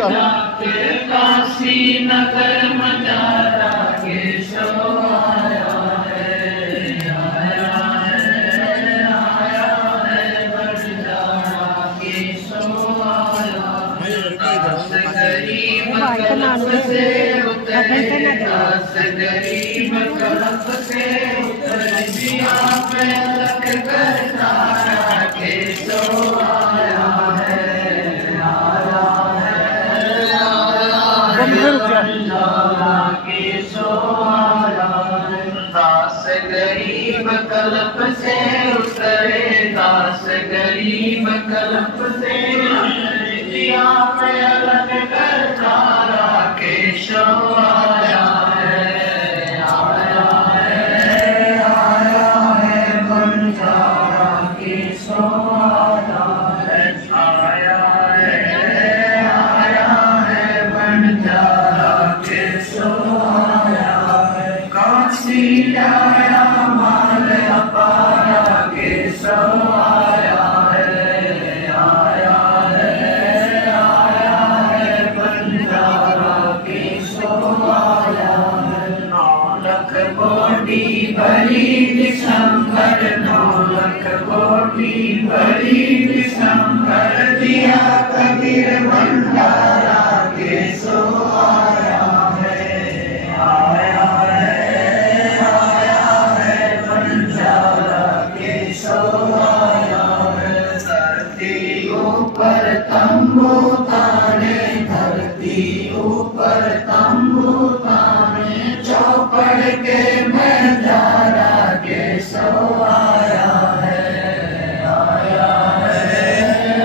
काशी नगर मजारा केशव आया है, आया है, आया है बरजारा केशव आया है। दास गरीब कलप से उतरे, दास गरीब कलप से उतर दिया पे लख कर तारा केशव आया है, आया है, दास गरीब कल्प से उतरे, दास गरीब कल्प से दिया पे अलग कर तारा केशव आया है, आया है, आया है बंजारा केशव आया है, आया है, आया है बंजारा केशव आया है। काशी आया माल अपारा केशव आया है, आया है, आया है बंजारा केशव आया है। 9 लख कोटि बलि दिसंबर, 9 लख कोटि बलि दिसंबर दिया कबीर भंडारा केशव आया है, आया है, आया है बंजारा केशव आया है। धरती ऊपर तंबू ताने, धरती ऊपर तंबू ताने, चौपड़ के मजारा केशव आया है, आया है,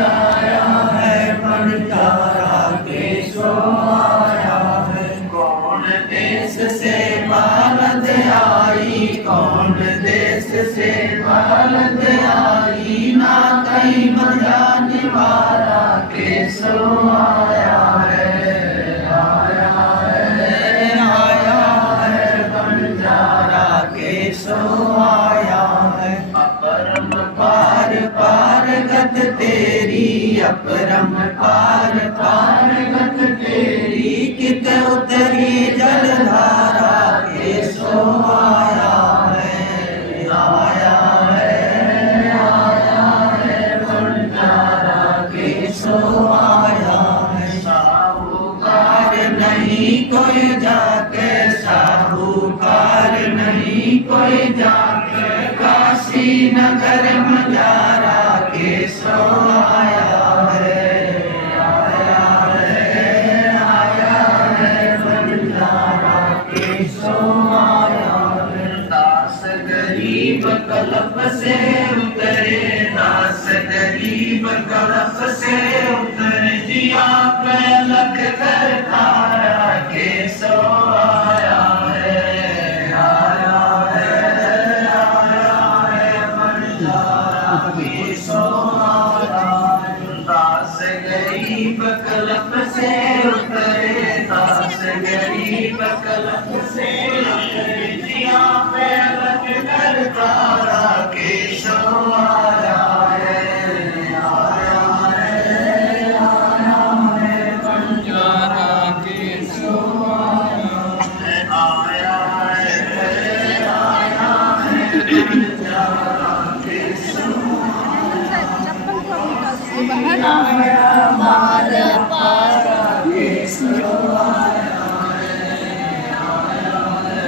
आया है बंजारा केशव आया है। कौन देश से बालद आई, कौन देश से बालद आई, ना कहीं मजा निवारा केशव आया है, आया है, आया है बंजारा केशव आया है। अपरम पार पार गत तेरी, अपरम पार पार गत तेरी, कित उतरी जलधारा केशव आया है, आया है, आया है बंजारा केशव आया है। साहूकार नहीं कोई जाके, साहूकार नहीं कोई जाके, काशी नगर मजारा केशव आया है, आया है, आया है बंजारा केशव आया है। दास गरीब कल्प से उतरे, दास गरीब कल्प से उतर दिया पे लख कर तारा केशव आया है, आया है, आया है बंजारा केशव आया है। दास गरीब कल्प से उतरे, दास गरीब कल्प से उतर दिया पे लख कर तारा केशव आया है, आया है, आया है बंजारा केशव आया है, आया है, आया है बंजारा केशव आया, माल पारा केशव आया है, आया है,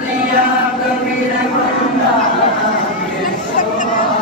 दिया कबीर भंडारा केशव आया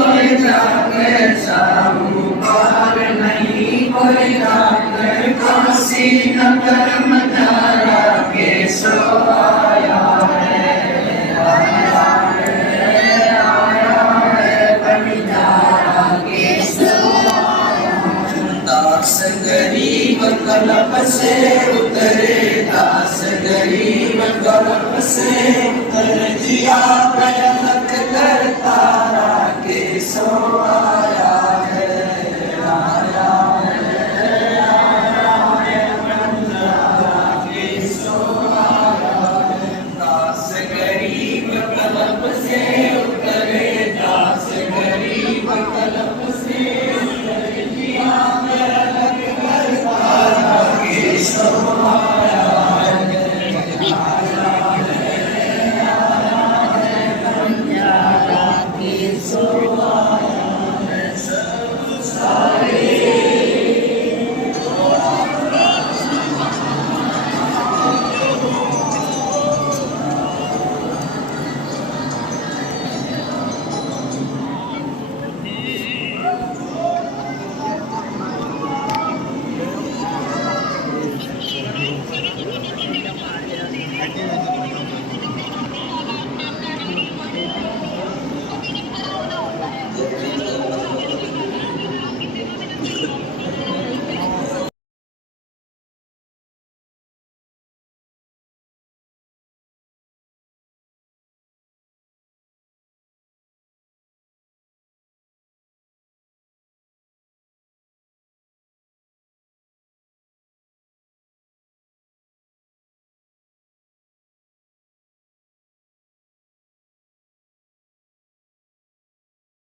कोई जाकर साहू पार नहीं कोई जाकर काशी नगर मनारा के सो आया है बनियारा के सो आया दास गरीब कलप से उतरे दास गरीब कलप से उतर जिया प्रलक कर तारा के सो आया है आया है बंजारा के सो आया है दास गरीब कलप से उतरे दास गरीब कलप से उतरे जिया प्रलक कर तारा के सो आया है बंजारा के सो